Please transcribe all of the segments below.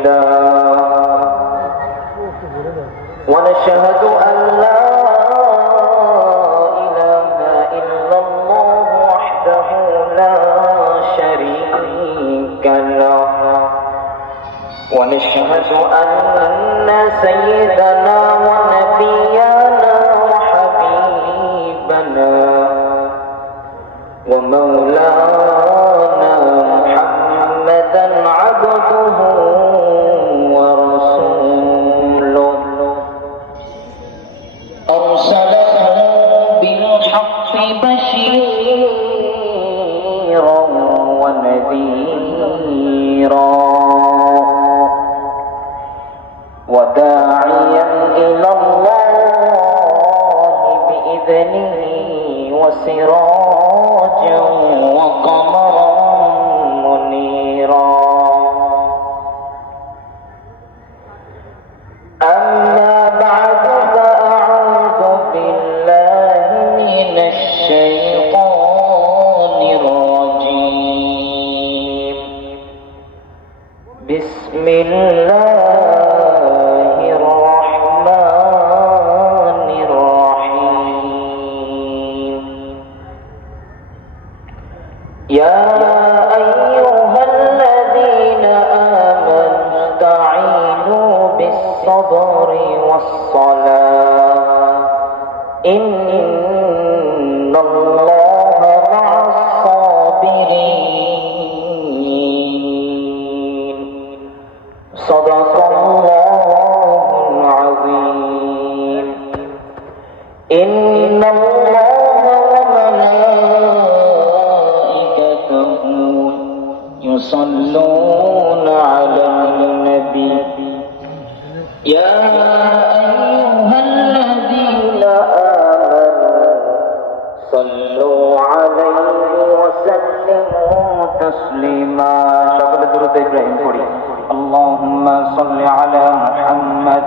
مرشدا ونشهد أن لا إله إلا الله وحده لا شريك له. ونشهد أن سيدنا ونبينا وحبيبنا ومولانا محمدا عبده compassivo. بالصبر والصلاة. إن الله مع الصابرين. صدق الله العظيم. إن الله وملائكته يصلون تسليما. شغل درود إبراهيم قولي اللهم صل على محمد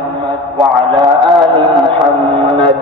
وعلى آل محمد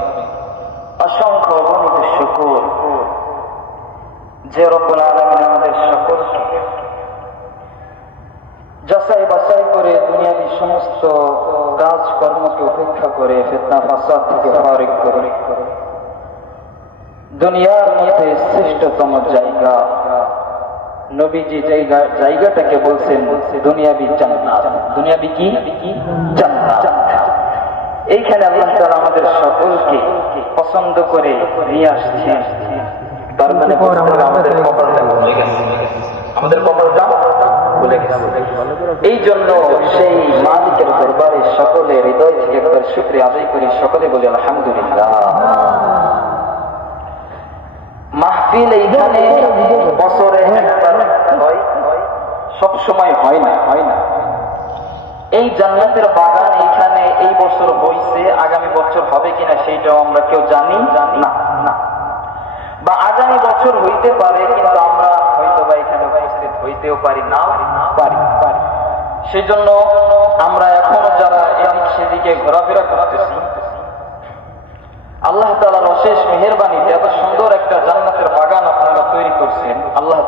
যে রব্বুল আলমিন আমাদের সকলকে যাচাই বাছাই করে দুনিয়াবি সমস্ত কাজ কর্মকে উপেক্ষা করে, ফেতনা ফাসাদ থেকে ফারিক করে। দুনিয়ার মধ্যে শ্রেষ্ঠতম জায়গা। নবীজি জায়গা, জায়গাটাকে বলছেন দুনিয়াবি জান্নাত। দুনিয়াবি কি? জান্নাত। এইখানে আল্লাহ আমাদের সকলকে পছন্দ করে নিয়ে আসছেন। তার মানে আমাদের কপালটা ভুলে গেছে। আমাদের কপালটা ভুলে গেছে। এই জন্য সেই মালিকের দরবারে সকলে হৃদয় থেকে একবার শুক্রিয়া আদায় করি সকলে বলি আলহামদুলিল্লাহ। মাহফিল এইখানে বছরে একবার হয় সব সময় হয় না। হয় না এই জান্নাতের বাগান এইখানে এই বছর হইছে আগামী বছর হবে কিনা সেইটাও আমরা কেউ জানি না। বছর হইতে পারে, কিন্তু আমরা হয়তো বা এখানে উপস্থিত হইতেও পারি না পারি পারি। সেই জন্য আমরা এখন যারা এদিক সেদিকে ঘোরাফেরা করতেছি, আল্লাহ তালার অশেষ মেহরবানিতে এত সুন্দর একটা জান্নাতের বাগান আপনারা তৈরি করছেন, আল্লাহ